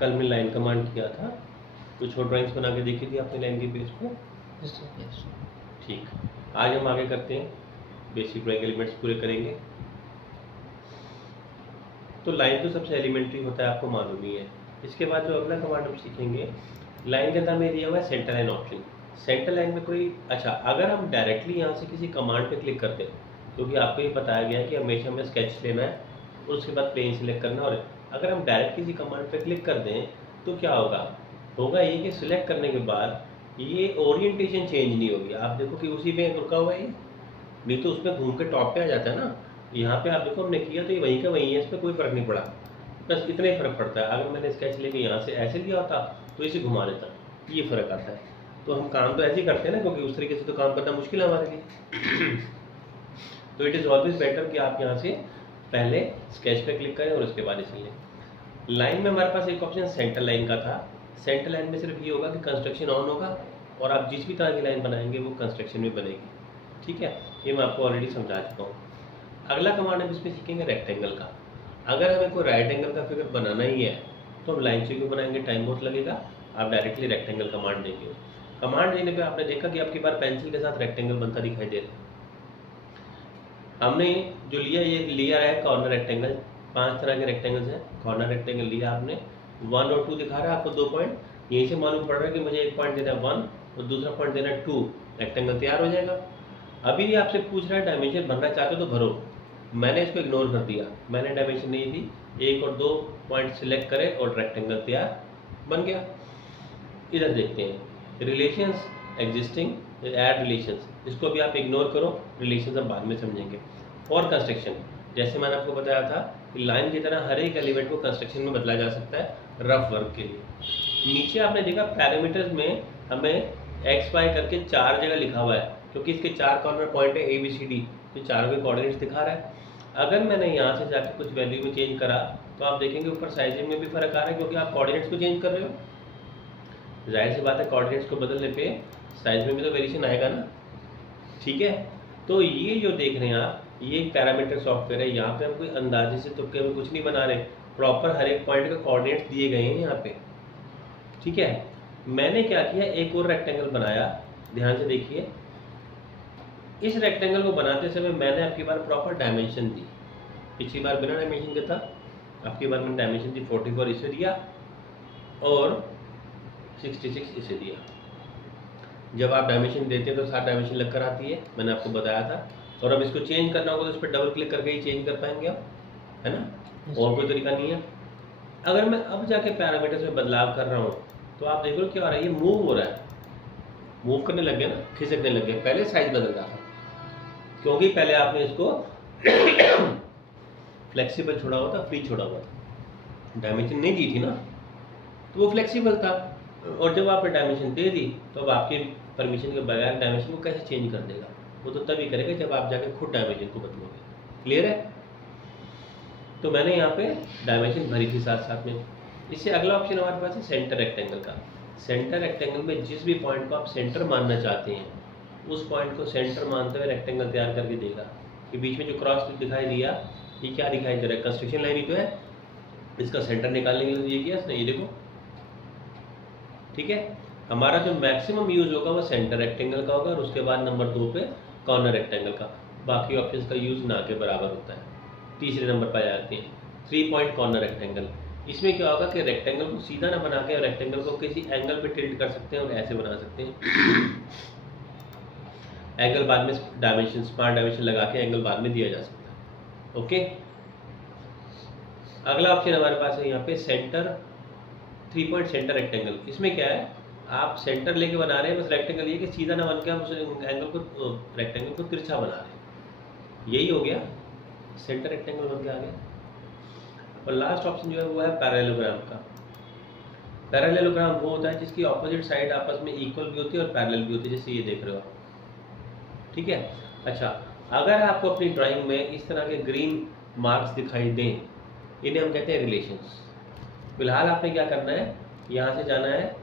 कल मैं line command किया था, कुछ और ड्राइंग्स बना के देखी थी आपने लाइन के पेज पे। ठीक, आज हम आगे करते हैं, बेसिक ड्राइंग एलिमेंट्स पूरे करेंगे। तो लाइन तो सबसे एलिमेंट्री होता है, आपको मालूम ही है। इसके बाद जो अगला कमांड हम सीखेंगे, लाइन के अंदर में दिया हुआ है centre line option. Centre line में कोई अच्छा, अगर हम डायरेक्टली यहाँ से किसी कमांड पे क्लिक करते हैं, क्योंकि आपको ये बताया गया है कि हमेशा हमें स्केच लेना है और उसके बाद प्लेन सिलेक्ट करना, और अगर हम डायरेक्ट किसी कमांड पे क्लिक कर दें तो क्या होगा ये कि सिलेक्ट करने के बाद ये ओरिएंटेशन चेंज नहीं होगी। आप देखो कि उसी पे रुका हुआ है, नहीं तो उसमें घूम के टॉप पे आ जाता है ना। यहाँ पे आप देखो हमने किया तो ये वहीं का वहीं है, इस पर कोई फ़र्क नहीं पड़ा, बस इतना ही फ़र्क पड़ता है। अगर मैंने स्केच लेके यहाँ से ऐसे लिया होता तो इसे घुमा देता, ये फ़र्क आता है। तो हम काम तो ऐसे ही करते हैं ना, क्योंकि उस तरीके से तो काम करना मुश्किल है हमारे लिए। तो इट इज़ ऑलवेज बेटर कि आप यहाँ से पहले स्केच पे क्लिक करें और उसके बाद इसे लें। लाइन में हमारे पास एक ऑप्शन सेंटर लाइन का था। सेंटर लाइन में सिर्फ ये होगा कि कंस्ट्रक्शन ऑन होगा और आप जिस भी तरह की लाइन बनाएंगे वो कंस्ट्रक्शन में बनेगी। ठीक है, ये मैं आपको ऑलरेडी समझा चुका हूँ। अगला कमांड हम इसमें सीखेंगे रेक्टेंगल का। अगर हमें कोई राइट एंगल का फिगर बनाना ही है तो हम लाइन से क्यों बनाएंगे, टाइम बहुत लगेगा। आप डायरेक्टली रेक्टेंगल कमांड देंगे। कमांड देने पे आपने देखा कि आपकी बार पेंसिल के साथ रेक्टेंगल बनता दिखाई दे रहा है। हमने जो लिया, ये लिया है कॉर्नर रेक्टेंगल। 5 तरह के रेक्टेंगल्स हैं। कॉर्नर रेक्टेंगल लिया आपने, 1 और 2 दिखा रहा है आपको 2 पॉइंट। यहीं से मालूम पड़ रहा है कि मुझे एक पॉइंट देना है 1 और दूसरा पॉइंट देना है 2। रेक्टेंगल तैयार हो जाएगा। अभी भी आपसे पूछ रहा है डायमेंशन भरना चाहते हो तो भरो, मैंने इसको इग्नोर कर दिया, मैंने डायमेंशन नहीं दी। 1 और 2 पॉइंट सिलेक्ट करें और रेक्टेंगल तैयार बन गया। इधर देखते हैं रिलेशंस एग्जिस्टिंग, ऐड रिलेशंस, इसको भी आप इग्नोर करो, रिलेशंस हम बाद में समझेंगे। और कंस्ट्रक्शन, जैसे मैंने आपको बताया था कि लाइन की तरह हर एक एलिमेंट को कंस्ट्रक्शन में बदला जा सकता है रफ वर्क के लिए। नीचे आपने देखा पैरामीटर्स में हमें एक्स वाई करके 4 जगह लिखा हुआ है, क्योंकि इसके 4 कॉर्नर पॉइंट है ए बी सी डी, तो चारों के कोऑर्डिनेट्स दिखा रहा है। अगर मैंने यहाँ से जाकर कुछ वैल्यू में चेंज करा तो आप देखेंगे ऊपर साइजिंग में भी फर्क आ रहा है, क्योंकि आप कोऑर्डिनेट्स को चेंज कर रहे हो। जाहिर सी बात है कोऑर्डिनेट्स को बदलने पे साइज में भी तो वेरिएशन आएगा ना। ठीक है, तो ये जो देख रहे हैं आप, ये एक पैरामीटर सॉफ्टवेयर है। यहाँ पे हम कोई अंदाजे से तुक्के में कुछ नहीं बना रहे, प्रॉपर हर एक पॉइंट का कोऑर्डिनेट्स दिए गए हैं यहाँ पे। ठीक है, मैंने क्या किया, एक और रेक्टेंगल बनाया। ध्यान से देखिए, इस रेक्टेंगल को बनाते समय मैंने आपकी बार प्रॉपर डायमेंशन दी। पिछली बार बिना डायमेंशन के था, आपकी बार मैंने डायमेंशन दी 44 इसे दिया और 66 इसे दिया। जब आप डायमेंशन देते हैं तो 7 डायमेंशन लगकर आती है, मैंने आपको बताया था। और अब इसको चेंज करना होगा तो इस पर डबल क्लिक करके ही चेंज कर पाएंगे आप, है ना, और कोई तरीका नहीं है। अगर मैं अब जाके पैरामीटर्स में बदलाव कर रहा हूँ तो आप देख लो क्या हो रहा है, ये मूव हो रहा है, मूव करने लग गया ना, खिसकने लग गया। पहले साइज बदल रहा था क्योंकि पहले आपने इसको फ्लेक्सिबल छोड़ा हुआ था, फ्री छोड़ा हुआ था, डायमेंशन नहीं दी थी ना, तो वो फ्लेक्सिबल था। और जब आपने डायमेंशन दे दी तो अब आपके परमिशन के बगैर डायमेंशन को कैसे चेंज कर देगा, वो तो तभी करेगा जब आप जाके खुद डायमेंशन को बदलोगे। क्लियर है? तो मैंने यहाँ पे डायमेंशन भरी थी साथ साथ में। इससे अगला ऑप्शन हमारे पास है सेंटर रेक्टेंगल का। सेंटर रेक्टेंगल में जिस भी पॉइंट को आप सेंटर मानना चाहते हैं उस पॉइंट को सेंटर मानते हुए रेक्टेंगल तैयार करके देगा। कि बीच में जो क्रॉस दिखाई दिया, ये क्या दिखाई दे रहा है, कंस्ट्रक्शन लाइन ही तो है। इसका सेंटर निकालने के लिए ये किया इसने, ये देखो। ठीक है, हमारा जो मैक्सिमम यूज होगा वो सेंटर रेक्टेंगल का होगा और उसके बाद नंबर 2 पे कॉर्नर रेक्टेंगल का। बाकी ऑप्शंस का यूज ना के बराबर होता है। तीसरे नंबर पर आ जाते हैं 3 पॉइंट कॉर्नर रेक्टेंगल। इसमें क्या होगा कि रेक्टेंगल को सीधा ना बना के रेक्टेंगल को किसी एंगल पे टिल्ट कर सकते हैं और ऐसे बना सकते हैं। एंगल बाद में डायमेंशन, स्मार्ट डायमेंशन लगा के एंगल बाद में दिया जा सकता है। ओके, अगला ऑप्शन हमारे पास है यहाँ पे सेंटर 3 पॉइंट सेंटर रेक्टेंगल। इसमें क्या है, आप सेंटर लेके बना रहे हैं, बस रेक्टेंगल ये कि सीधा ना बन के आप उस एंगल को, रेक्टेंगल को तिरछा बना रहे हैं। यही हो गया, सेंटर रेक्टेंगल बन के आ गया। और लास्ट ऑप्शन जो है वो है पैरेललोग्राम का। पैरेललोग्राम वो होता है जिसकी ऑपोजिट साइड आपस में इक्वल भी होती है और पैरेलल भी होती है, जैसे ये देख रहे हो आप। ठीक है, अच्छा, अगर आपको अपनी ड्राइंग में इस तरह के ग्रीन मार्क्स दिखाई दें, इन्हें हम कहते हैं रिलेशंस। फिलहाल आपने क्या करना है, यहाँ से जाना है,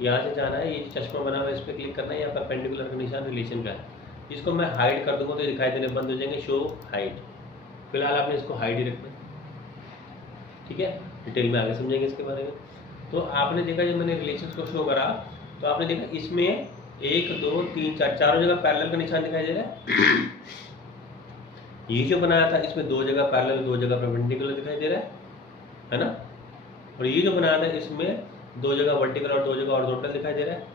यहाँ से जाना है, ये चश्मा बना हुआ है इस पर क्लिक करना है, यहाँ परपेंडिकुलर का निशान रिलेशन का है। इसको मैं हाइड कर दूंगा तो दिखाई देने बंद हो जाएंगे, शो हाइड। फिलहाल आपने इसको हाइड ही रखना है। ठीक है, डिटेल में आगे समझेंगे इसके बारे में। तो आपने देखा जब मैंने रिलेशंस को शो करा तो आपने देखा इसमें 1 2 3 4 चारों जगह पैरेलल का निशान दिखाई दे रहा है। ये जो बनाया था इसमें 2 जगह पैरेलल 2 जगह परपेंडिकुलर दिखाई दे रहा है ना। और ये जो बनाया था इसमें 2 जगह वर्टिकल और 2 जगह हॉरिजॉन्टल दिखाई दे रहा है।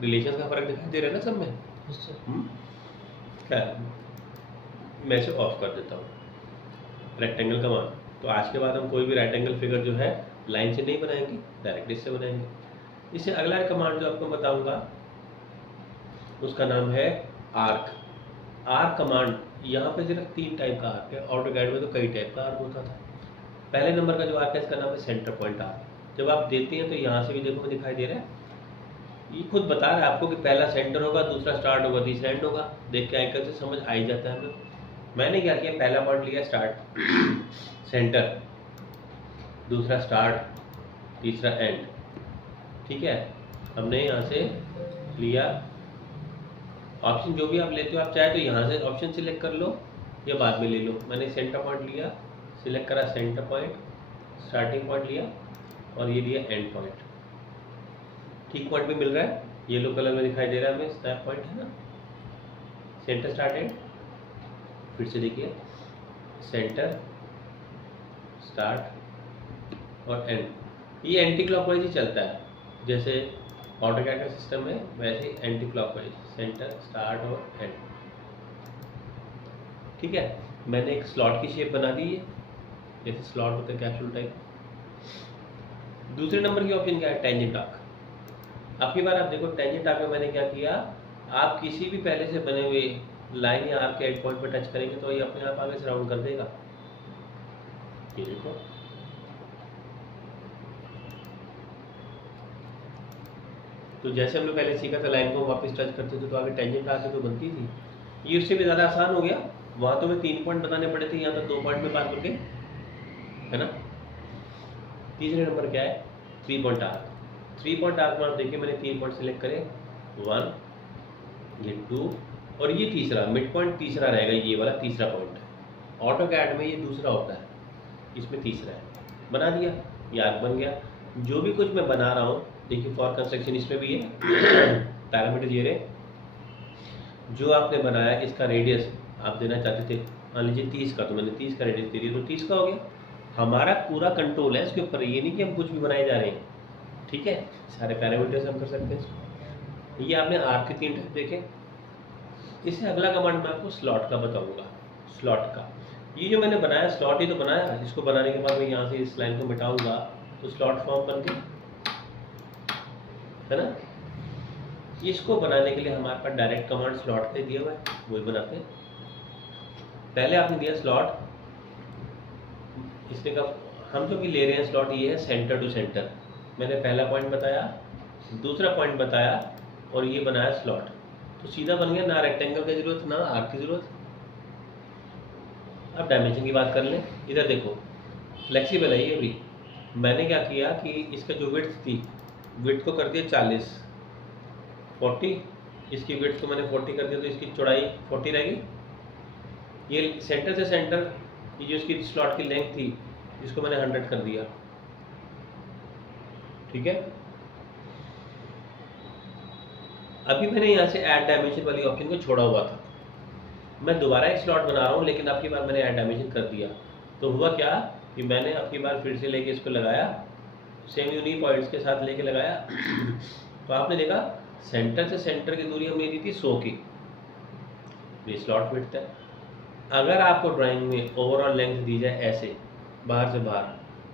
रिलेशन का फर्क दिखाई दे रहा है ना सब में। खैर मैं इसे ऑफ कर देता हूँ रेक्टेंगल कमान। तो आज के बाद हम कोई भी राइट एंगल फिगर जो है लाइन से नहीं बनाएंगे, डायरेक्टली इससे बनाएंगे। इससे अगला कमांड जो आपको बताऊंगा उसका नाम है आर्क। आर्क कमांड यहाँ पे सिर्फ 3 टाइप का आर्क है, ऑटोकैड में तो कई टाइप का आर्क होता था। पहले नंबर का जो आर्क है इसका नाम है सेंटर पॉइंट आर्क। जब आप देते हैं तो यहाँ से भी देखो दिखाई दे रहा है, ये खुद बता रहा है आपको कि पहला सेंटर होगा, दूसरा स्टार्ट होगा, तीसरा एंड होगा। देख के आइकन से समझ आ ही जाता है हमें। मैंने क्या किया, पहला पॉइंट लिया स्टार्ट सेंटर, दूसरा स्टार्ट, तीसरा एंड। ठीक है, हमने यहाँ से लिया ऑप्शन जो भी आप लेते हो, आप चाहे तो यहाँ से ऑप्शन सिलेक्ट कर लो या बाद में ले लो। मैंने सेंटर पॉइंट लिया, सिलेक्ट करा सेंटर पॉइंट, स्टार्टिंग पॉइंट लिया और ये लिया एंड पॉइंट। ठीक पॉइंट भी मिल रहा है, येलो कलर में दिखाई दे रहा है हमें, स्नैप पॉइंट है ना। सेंटर स्टार्ट एंड, फिर से देखिए सेंटर स्टार्ट और एंड। ये एंटी क्लॉकवाइज ही चलता है, जैसे ऑटोकैड का सिस्टम है वैसे ही एंटी क्लॉकवाइज, सेंटर स्टार्ट और एंड। ठीक है, मैंने एक स्लॉट की शेप बना दी है, जैसे स्लॉट होता है कैप्सूल टाइप। दूसरे नंबर की ऑप्शन क्या है, टेंजेंट आर्क। अब की बार आप देखो टेंजेंट आर्क में मैंने क्या किया, आप किसी भी पहले से बने हुए लाइन या आर्क के एंड पॉइंट पर टच करेंगे तो ये अपने आप आगे से राउंड कर देगा। ये देखो, तो जैसे हमने पहले सीखा था लाइन को वापस टच करते थे तो आगे टेंजेंट आके तो बनती थी। ये उससे भी ज़्यादा आसान हो गया, वहाँ तो मैं 3 पॉइंट बताने पड़े थे, यहाँ तो 2 पॉइंट में बात करके, है ना। तीसरे नंबर क्या है, 3 पॉइंट आर्क। 3 पॉइंट आर्क में आप देखिए मैंने 3 पॉइंट सेलेक्ट करे, 1 ये 2 और ये तीसरा मिड पॉइंट तीसरा रहेगा, ये वाला तीसरा पॉइंट है। ऑटोकैड में ये दूसरा होता है, इसमें तीसरा है। बना दिया, ये आर्क बन गया। जो भी कुछ मैं बना रहा हूँ देखिए फॉर कंस्ट्रक्शन इसमें भी है पैरामीटर ये रहे। जो आपने बनाया इसका रेडियस आप देना चाहते थे, मान लीजिए 30 का, तो मैंने 30 का रेडियस दे दिया तो 30 का हो गया। हमारा पूरा कंट्रोल है इसके ऊपर, ये नहीं कि हम कुछ भी बनाए जा रहे हैं। ठीक है, सारे पैरामीटर्स हम कर सकते हैं। ये आपने आर्क के 3 टाइप देखे। इससे अगला कमांड मैं आपको स्लॉट का बताऊंगा। स्लॉट का ये जो मैंने बनाया स्लॉट ही तो बनाया, इसको बनाने के बाद मैं यहाँ से इस लाइन को मिटाऊंगा तो स्लॉट फॉर्म बन गया, है ना। इसको बनाने के लिए हमारे पास डायरेक्ट कमांड स्लॉट पे दिया हुआ है, वही बनाते हैं। पहले आपने दिया स्लॉट, इसने का हम जो भी ले रहे हैं स्लॉट ये है सेंटर टू सेंटर। मैंने पहला पॉइंट बताया, दूसरा पॉइंट बताया और ये बनाया स्लॉट, तो सीधा बन गया, ना रेक्टेंगल की जरूरत ना आर्क की जरूरत। अब डायमेंशन की बात कर लें, इधर देखो फ्लेक्सिबल है ये भी। मैंने क्या किया कि इसका जो विड्थ थी, विड्थ को कर दिया 40, 40, इसकी विड्थ को मैंने 40 कर दिया तो इसकी चौड़ाई 40 रहेगी। ये सेंटर से सेंटर ये जो इसकी स्लॉट की लेंथ थी इसको मैंने 100 कर दिया। ठीक है, अभी मैंने यहाँ से ऐड डायमेंशन वाली ऑप्शन को छोड़ा हुआ था, मैं दोबारा एक स्लॉट बना रहा हूँ लेकिन आपकी बार मैंने ऐड डायमेंशन कर दिया। तो हुआ क्या कि मैंने आपकी बार फिर से लेके इसको लगाया, सेम यूनिक पॉइंट्स के साथ लेके लगाया तो आपने देखा सेंटर से सेंटर की दूरी हमने दी थी 100 की, ये स्लॉट विड्थ है। अगर आपको ड्राइंग में ओवरऑल लेंथ दी जाए ऐसे बाहर से बाहर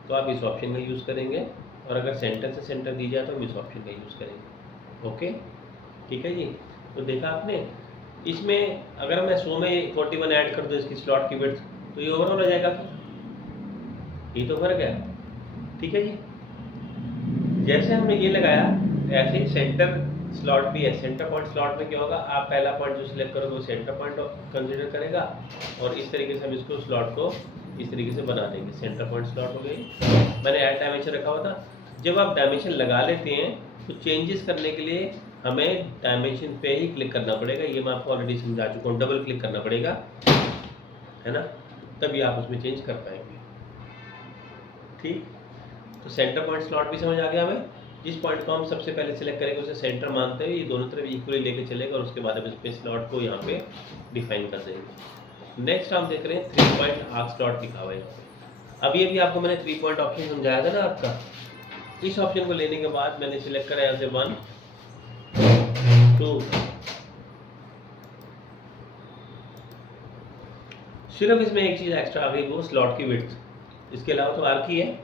तो आप इस ऑप्शन का यूज़ करेंगे, और अगर सेंटर से सेंटर दी जाए तो हम इस ऑप्शन का यूज़ करेंगे। ओके, ठीक है जी। तो देखा आपने, इसमें अगर मैं 100 में 41 ऐड कर दूँ इसकी स्लॉट की विड्थ तो ये ओवरऑल हो जाएगा, फिर ये तो फर्क है। ठीक है जी, जैसे हमने ये लगाया ऐसे ही सेंटर स्लॉट भी है। सेंटर पॉइंट स्लॉट में क्या होगा, आप पहला पॉइंट जो सिलेक्ट करोगे वो सेंटर पॉइंट कंसीडर करेगा और इस तरीके से हम इसको स्लॉट को इस तरीके से बना देंगे। सेंटर पॉइंट स्लॉट हो गई। मैंने ऐड डायमेंशन रखा हुआ था। जब आप डायमेंशन लगा लेते हैं तो चेंजेस करने के लिए हमें डायमेंशन पे ही क्लिक करना पड़ेगा, ये मैं आपको ऑलरेडी समझा चुका हूँ। डबल क्लिक करना पड़ेगा, है ना, तभी आप उसमें चेंज कर पाएंगे। ठीक, तो सेंटर पॉइंट स्लॉट भी समझ आ गया हमें। जिस पॉइंट को हम सबसे पहले सिलेक्ट करेंगे उसे सेंटर मानते हुए ये दोनों तरफ इक्वली लेके चलेगा और उसके बाद हम इसके स्लॉट को यहाँ पे डिफाइन कर देंगे। नेक्स्ट हम देख रहे हैं 3 पॉइंट आर्क स्लॉट लिखा हुआ है यहाँ पे। अभी अभी आपको मैंने 3 पॉइंट ऑप्शन समझाया था ना आपका। इस ऑप्शन को लेने के बाद मैंने सिलेक्ट करा यहाँ से 1 2। सिर्फ इसमें एक चीज़ एक्स्ट्रा आ गई, वो स्लॉट की विड्थ। इसके अलावा तो आर्क ही है,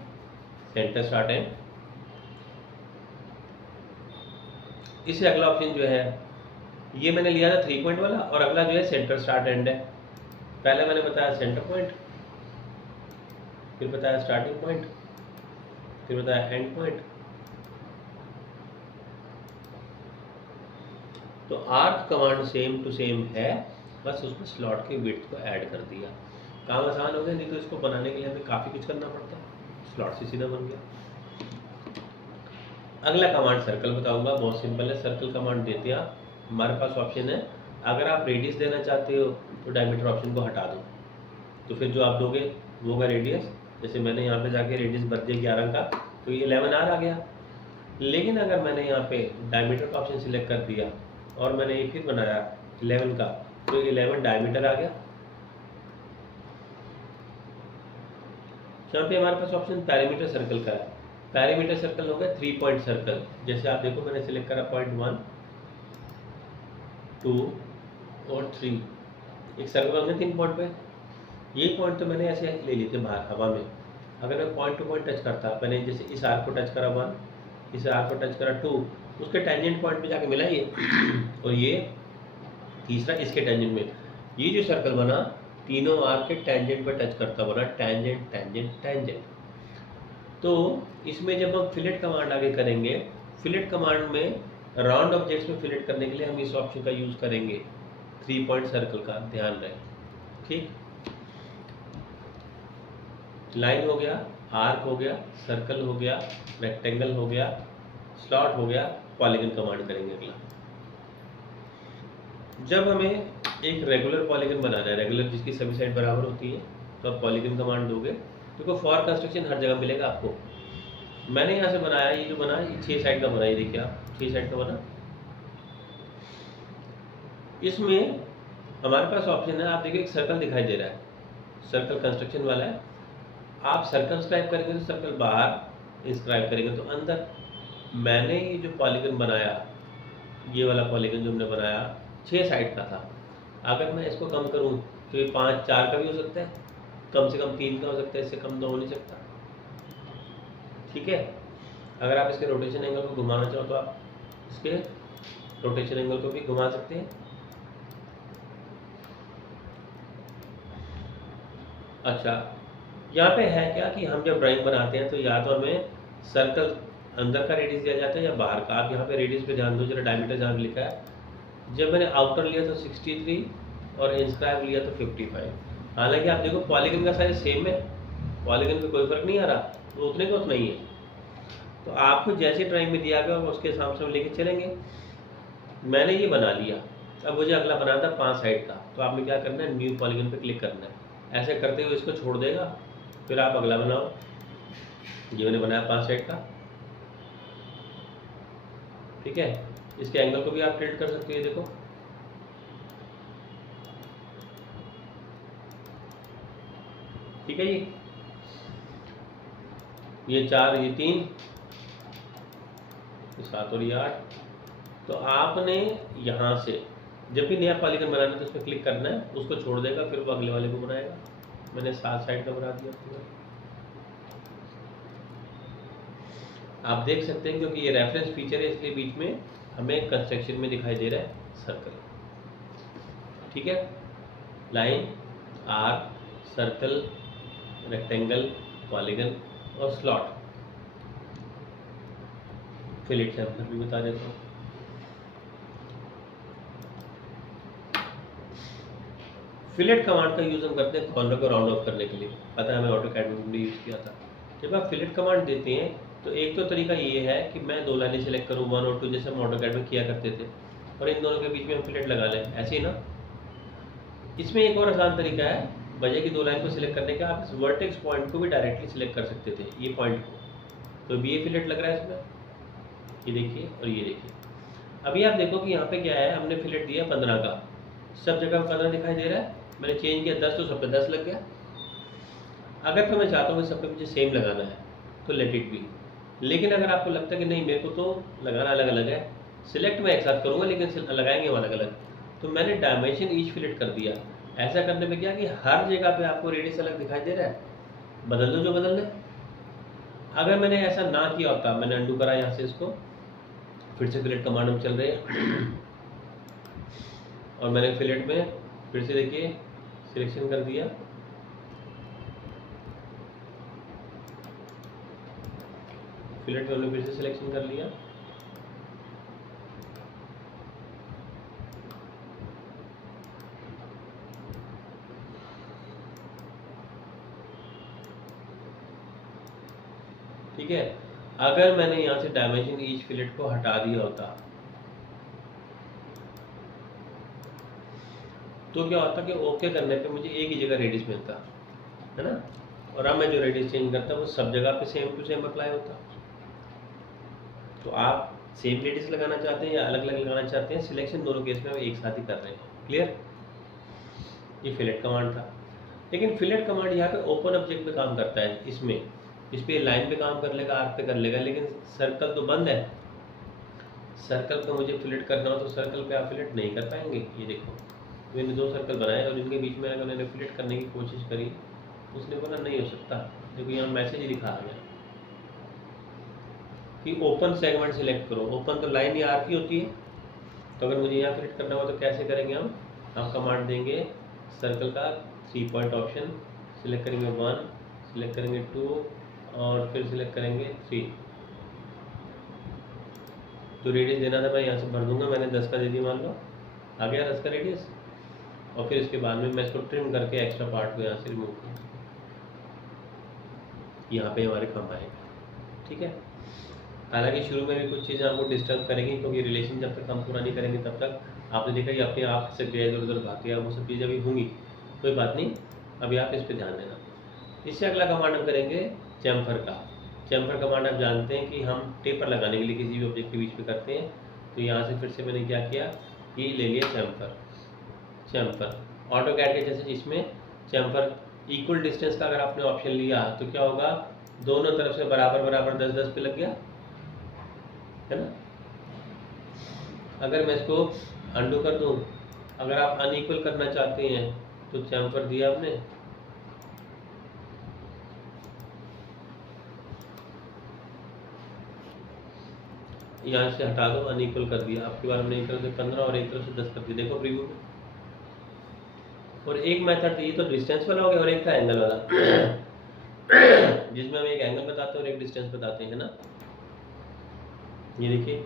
सेंटर स्टार्ट एंड। इससे अगला ऑप्शन जो है ये मैंने लिया था 3 पॉइंट वाला, और अगला जो है सेंटर स्टार्ट एंड है। पहले मैंने बताया सेंटर पॉइंट, फिर बताया स्टार्टिंग पॉइंट, फिर बताया एंड पॉइंट। तो arc command same to same है, बस उसमें स्लॉट की विड्थ को ऐड कर दिया। काम आसान हो गया, नहीं तो इसको बनाने के लिए हमें काफ़ी कुछ करना पड़ता है। स्लॉट से सीधा बन गया। अगला कमांड सर्कल बताऊंगा, बहुत सिंपल है। सर्कल कमांड देते आप, हमारे पास ऑप्शन है, अगर आप रेडियस देना चाहते हो तो डायमीटर ऑप्शन को हटा दो, तो फिर जो आप दोगे वो होगा रेडियस। जैसे मैंने यहाँ पे जाके रेडियस भर दिया 11 का, तो ये 11 आ गया। लेकिन अगर मैंने यहाँ पे डायमीटर का ऑप्शन सिलेक्ट कर दिया और मैंने ये फिर बनाया 11 का, तो 11 डायमीटर आ गया। यहाँ पे हमारे पास ऑप्शन पैरामीटर सर्कल का है। पैरामीटर सर्कल हो गया 3 पॉइंट सर्कल। जैसे आप देखो मैंने सिलेक्ट करा पॉइंट 1 2 और 3, एक सर्कल बन गया 3 पॉइंट पे। ये पॉइंट तो मैंने ऐसे ले लिए थे बाहर हवा में। अगर मैं पॉइंट टू पॉइंट टच करता, मैंने जैसे इस आर्क को टच करा 1, इस आर्क को टच करा 2, उसके टेंजेंट पॉइंट पे जाके मिला ये, और ये तीसरा इसके टेंजेंट में। ये जो सर्कल बना तीनों आर्क के टेंजेंट पे टच करता बना, टेंजेंट टेंजेंट टेंजेंट। तो इसमें जब हम फिलेट कमांड आगे करेंगे, फिलेट कमांड में राउंड ऑब्जेक्ट्स में फिलेट करने के लिए हम इस ऑप्शन का यूज़ करेंगे 3 पॉइंट सर्कल का, ध्यान रहे। ठीक, लाइन हो गया, आर्क हो गया, सर्कल हो गया, रेक्टेंगल हो गया, स्लॉट हो गया, पॉलीगन कमांड करेंगे अगला। जब हमें एक रेगुलर पॉलीगन बनाना है, रेगुलर जिसकी सभी साइड बराबर होती है, तो आप पॉलीगन कमांड दोगे, क्योंकि फॉर कंस्ट्रक्शन हर जगह मिलेगा आपको। मैंने यहाँ से बनाया, ये जो बना ये 6 साइड का बना, ये देखिए आप 6 साइड का बना। इसमें हमारे पास ऑप्शन है, आप देखिए एक सर्कल दिखाई दे रहा है, सर्कल कंस्ट्रक्शन वाला है। आप सर्कल इंस्क्राइब करेंगे तो सर्कल बाहर, इंस्क्राइब करेंगे तो अंदर। मैंने ये जो पॉलीगन बनाया, ये वाला पॉलीगन जो हमने बनाया 6 साइड का था। अगर मैं इसको कम करूँ तो ये 5 4 का भी हो सकता है, कम से कम 3 का हो सकता है, इससे कम तो हो नहीं सकता। ठीक है, अगर आप इसके रोटेशन एंगल को घुमाना चाहो तो आप इसके रोटेशन एंगल को भी घुमा सकते हैं। अच्छा, यहाँ पे है क्या कि हम जब ड्राइंग बनाते हैं तो या तो हमें सर्कल अंदर का रेडियस दिया जाता है या बाहर का। आप यहाँ पे रेडियस पे ध्यान दो जरा, डायमीटर जहाँ लिखा है। जब मैंने आउटर लिया तो 63 और इंस्क्राइब लिया तो 55। हालांकि आप देखो पॉलीगन का साइज सेम है, पॉलीगन पे कोई फर्क नहीं आ रहा, तो उतने का उतना ही है। तो आपको जैसे ड्राइंग में दिया गया उसके हिसाब से हम लेके चलेंगे। मैंने ये बना लिया, अब मुझे अगला बनाना था 5 साइड का, तो आपने क्या करना है, न्यू पॉलीगन पे क्लिक करना है। ऐसे करते हुए इसको छोड़ देगा, फिर आप अगला बनाओ। ये मैंने बनाया 5 साइड का। ठीक है, इसके एंगल को भी आप टिल्ट कर सकते हो, ये देखो। ठीक है, ये 4, ये 3, 7 और ये 8। तो आपने यहाँ से जब भी नया पॉलीगन बनाना है तो उस पर क्लिक करना है, उसको छोड़ देगा, फिर वो अगले वाले को बनाएगा। मैंने 7 साइड का बना दिया पूरा। आप देख सकते हैं क्योंकि ये रेफरेंस फीचर है इसलिए बीच में हमें कंस्ट्रक्शन में दिखाई दे रहा है सर्कल। ठीक है, line, arc, circle, rectangle, polygon और स्लॉट। फिलेट सैंपल भी बता देता हूँ। फिलेट कमांड का यूज़ हम करते हैं कॉर्नर को राउंड ऑफ करने के लिए, पता है हमें ऑटोकैड में भी यूज़ किया था। जब आप फिलेट कमांड देते हैं तो एक तो तरीका ये है कि मैं 2 लाइनें सेलेक्ट करूँ 1 और 2, जैसे हम ऑटोकैड में किया करते थे, और इन दोनों के बीच में हम फिलेट लगा लें, ऐसे ही ना। इसमें एक और आसान तरीका है, बजाय की 2 लाइन को सिलेक्ट करने का आप इस वर्टेक्स पॉइंट को भी डायरेक्टली सिलेक्ट कर सकते थे, ये पॉइंट को। तो BA फिलेट लग रहा है इसमें, ये देखिए और ये देखिए। अभी आप देखो कि यहाँ पे क्या है, हमने फिलेट दिया 15 का, सब जगह 15 दिखाई दे रहा है, मैंने चेंज किया 10 तो सब पे 10 लग गया। अगर तो मैं चाहता हूँ कि सब पे मुझे सेम लगाना है तो लेट इट बी, लेकिन अगर आपको लगता है कि नहीं मेरे को तो लगाना अलग अलग है, सिलेक्ट मैं एक साथ करूँगा लेकिन लगाएंगे वो अलग अलग, तो मैंने डायमेंशन ईच फिलेट कर दिया। ऐसा करने में क्या कि हर जगह पे आपको रेडियस अलग दिखाई दे रहा है, बदल दो जो बदलना है। अगर मैंने ऐसा ना किया होता, मैंने अंडू करा यहाँ से इसको, फिर से फिलेट कमांड में चल रहे हैं और मैंने फिलेट में फिर से देखिए सिलेक्शन कर दिया, फिलेट में हमने फिर से सिलेक्शन कर लिया, ठीक है। अगर मैंने यहाँ से डायमेंशन ईच फिलेट को हटा दिया होता तो क्या होता कि ओके करने पे मुझे एक ही जगह रेडियस मिलता है ना, और अब मैं जो रेडियस चेंज करता वो सब जगह पे सेम टू सेम अप्लाई होता। तो आप सेम रेडियस लगाना चाहते हैं या अलग अलग लगाना चाहते हैं, सिलेक्शन दोनों केस में हम एक साथ ही कर रहे हैं। क्लियर? ये फिलेट कमांड था, लेकिन फिलेट कमांड यहाँ पे ओपन ऑब्जेक्ट पे काम करता है, इसमें इस पे लाइन पे काम कर लेगा, आर्क पे कर लेगा, लेकिन सर्कल तो बंद है। सर्कल पे मुझे फिलेट करना हो तो सर्कल पे आप फिलेट नहीं कर पाएंगे। ये देखो मैंने 2 सर्कल बनाए और इनके बीच में अगर मैंने फिलेट करने की कोशिश करी, उसने बोला नहीं हो सकता। देखो यहाँ मैसेज ही लिखा आ गया कि ओपन सेगमेंट सिलेक्ट करो। ओपन तो लाइन या आर्क ही होती है, तो अगर मुझे यहाँ फिलेट करना हो तो कैसे करेंगे हम कमांड देंगे सर्कल का 3 पॉइंट ऑप्शन, सिलेक्ट करेंगे 1, सिलेक्ट करेंगे 2 और फिर सिलेक्ट करेंगे 3। जो रेडियस देना था मैं यहाँ से भर दूंगा, मैंने 10 का दे दिया, मान लो आ गया 10 का रेडियस। और फिर इसके बाद में मैं इसको ट्रिम करके एक्स्ट्रा पार्ट को यहाँ से रिमूव कर दूँगा, यहाँ पे हमारे काम आएगा। ठीक है, हालांकि शुरू में भी कुछ चीज़ें आपको डिस्टर्ब करेंगी, क्योंकि रिलेशन जब तक हम पूरा नहीं करेंगे तब तक आपने देखा कि अपने आप से गया इधर उधर भाग गया, वो सब चीज़ें अभी होंगी, कोई बात नहीं, अभी आप इस पर ध्यान देना। इससे अगला कमांड हम करेंगे चैम्फर का। चैम्फर कमांड आप जानते हैं कि हम टेपर लगाने के लिए किसी भी ऑब्जेक्ट के बीच में करते हैं। तो यहाँ से फिर से मैंने क्या किया कि ले लिया चैम्फर। चैम्फर ऑटो कैड के जैसे इसमें चैम्फर इक्वल डिस्टेंस का अगर आपने ऑप्शन लिया तो क्या होगा, दोनों तरफ से बराबर बराबर 10-10 पे लग गया, है ना। अगर मैं इसको अंडू कर दूं, अगर आप अनइक्वल करना चाहते हैं तो चैम्फर दिया आपने, यहाँ से हटा दो, अनइक्वल कर दिया। आपकी बार हमने एक तरफ से 15 और एक तरफ से 10 कर दिया, देखो प्रीव्यू में। और एक मेथड ये तो डिस्टेंस वाला हो गया और एक था एंगल वाला जिसमें हम एक एंगल बताते हैं और एक डिस्टेंस बताते हैं ना। ये देखिए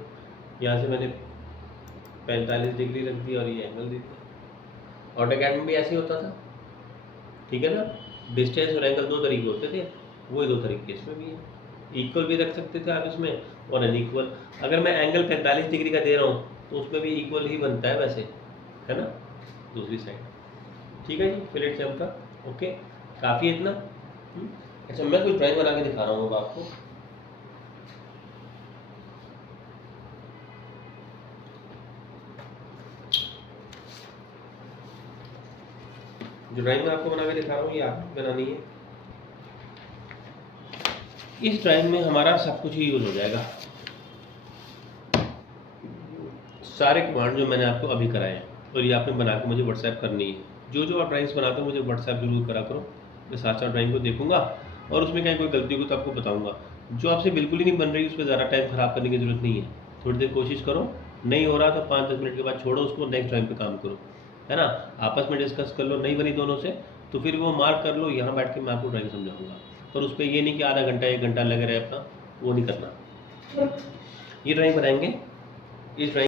यहाँ से मैंने 45 डिग्री रख दी और ये एंगल दे दिया। ऑटोकैड में भी ऐसे ही होता था, ठीक है ना। डिस्टेंस और एंगल 2 तरीके होते थे, वही 2 तरीके इसमें भी है। इक्वल भी रख सकते थे आप इसमें और अनइक्वल। अगर मैं एंगल 45 डिग्री का दे रहा हूँ तो उसमें भी इक्वल ही बनता है वैसे, है ना, दूसरी साइड। ठीक है जी, फिलेट चैम्फर ओके, काफ़ी है इतना। अच्छा मैं कोई ड्राइंग बना के दिखा रहा हूँ अब आपको। जो ड्राइंग मैं आपको बना के दिखा रहा हूँ ये आपको बनानी है। इस ड्राइंग में हमारा सब कुछ ही यूज हो जाएगा, सारे कमांड जो मैंने आपको अभी कराए हैं, और ये आपने बना के मुझे व्हाट्सएप करनी है। जो जो आप ड्राइंग्स बनाते हो मुझे व्हाट्सएप जरूर करा करो, मैं साथ साथ ड्राइंग को देखूंगा और उसमें कहीं कोई गलती हो तो आपको बताऊंगा। जो आपसे बिल्कुल ही नहीं बन रही उस पर ज़्यादा टाइम खराब करने की जरूरत नहीं है, थोड़ी देर कोशिश करो, नहीं हो रहा तो 5-10 मिनट के बाद छोड़ो उसको, नेक्स्ट ड्राइंग पे काम करो, है ना। आपस में डिस्कस कर लो, नहीं बनी दोनों से तो फिर वो मार्क कर लो, यहाँ बैठ के मैं आपको ड्राइंग समझाऊंगा। पर उस पर ये नहीं कि आधा घंटा 1 घंटा लगे रहे अपना, वो नहीं करना। ये ड्राइंग बनाएंगे, इस ड्राइंग